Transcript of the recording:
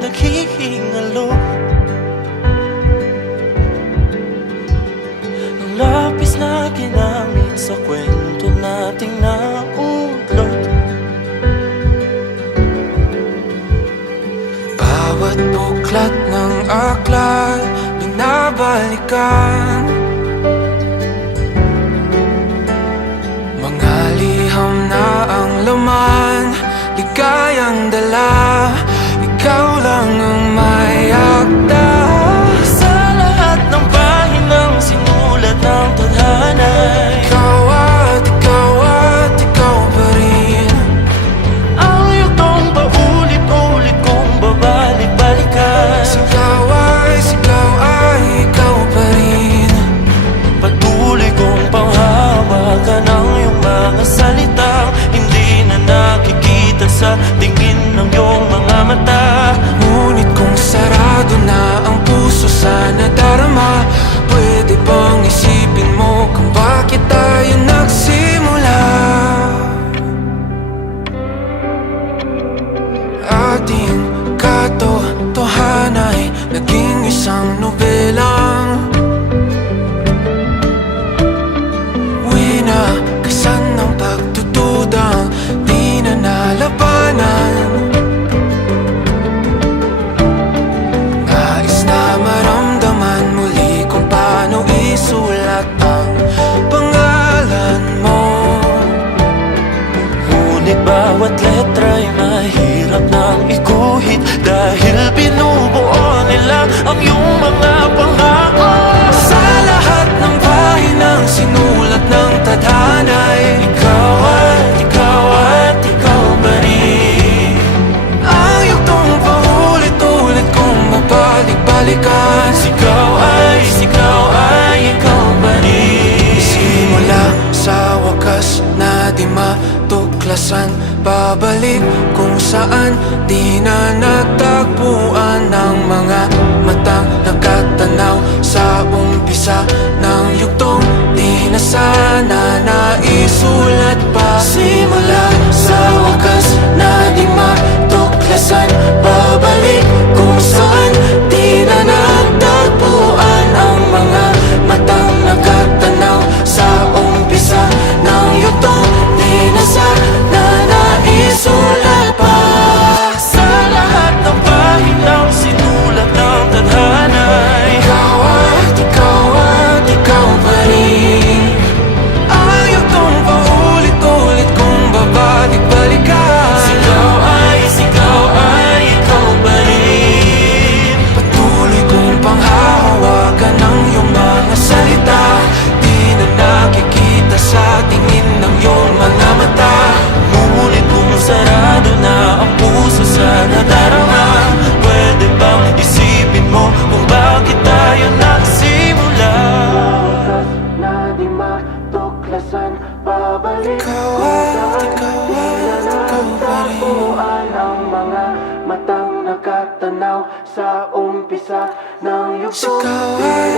naghihingalo. Ang lapis na ginamit sa kwento nating naudlot. Bawat buklat ng aklat binabalikan, mga liham na ang laman, ligayang dala, ikaw lang ang may akda. Sa lahat ng pahinang sinulat ng tadhana, Ikaw at ikaw pa rin. ang yugtong paulit-ulit kong babalik-balikan. Sigaw ay ikaw pa rin. Patuloy kong panghawakan ang iyong mga salitang hindi na nakikita sa tingin ng iyong mga mata. Ngunit kung sarado na ang puso sa nadarama, pwede bang isipin mo kung bakit tayo nagsimula? Ating katotohanan ay naging isang nobelang winakasan ng pagtutudang di na nalabanan. Nais na maramdaman muli kung paano isulat ang pangalan mo. Ngunit bawat letra'y mahirap nang iguhit, dahil binubuo nila ang iyong mga pangako. Sa lahat ng pahinang sinulat ng tadhana, Ikaw at ikaw pa rin. ang yugtong paulit-ulit kong mabalik-balikan. Sigaw ay ikaw pa rin. Simula sa wakas na di matuklasan, babalik kung saan di na natagpuan ng mga matang nakatanaw sa umpisa ng yugtong di na sana naisulat pa. Simula sa wakas na di matuklasan, babalik kung saan di na natagpuan ang mga matang nakatanaw sa umpisa ng yugtong di na sana naisulat pa. Sa lahat ng pahinang sinulat ng tadhana, Ikaw at ikaw pa rin. Ang yugtong paulit-ulit kong babalik-balikan. Sigaw ay ikaw pa rin. Patuloy kong panghahawakan ang iyong mga salita, di na nakikita sa tingin ng iyong mga mata. Ngunit kung sarado na ang puso sa nadarama, pwede bang isipin mo kung bakit tayo nagsimula? Na di matuklasan, babalik Ikaw at ikaw pa rin. ang mga matang nakatanaw sa umpisa ng yugtong. Sigaw ay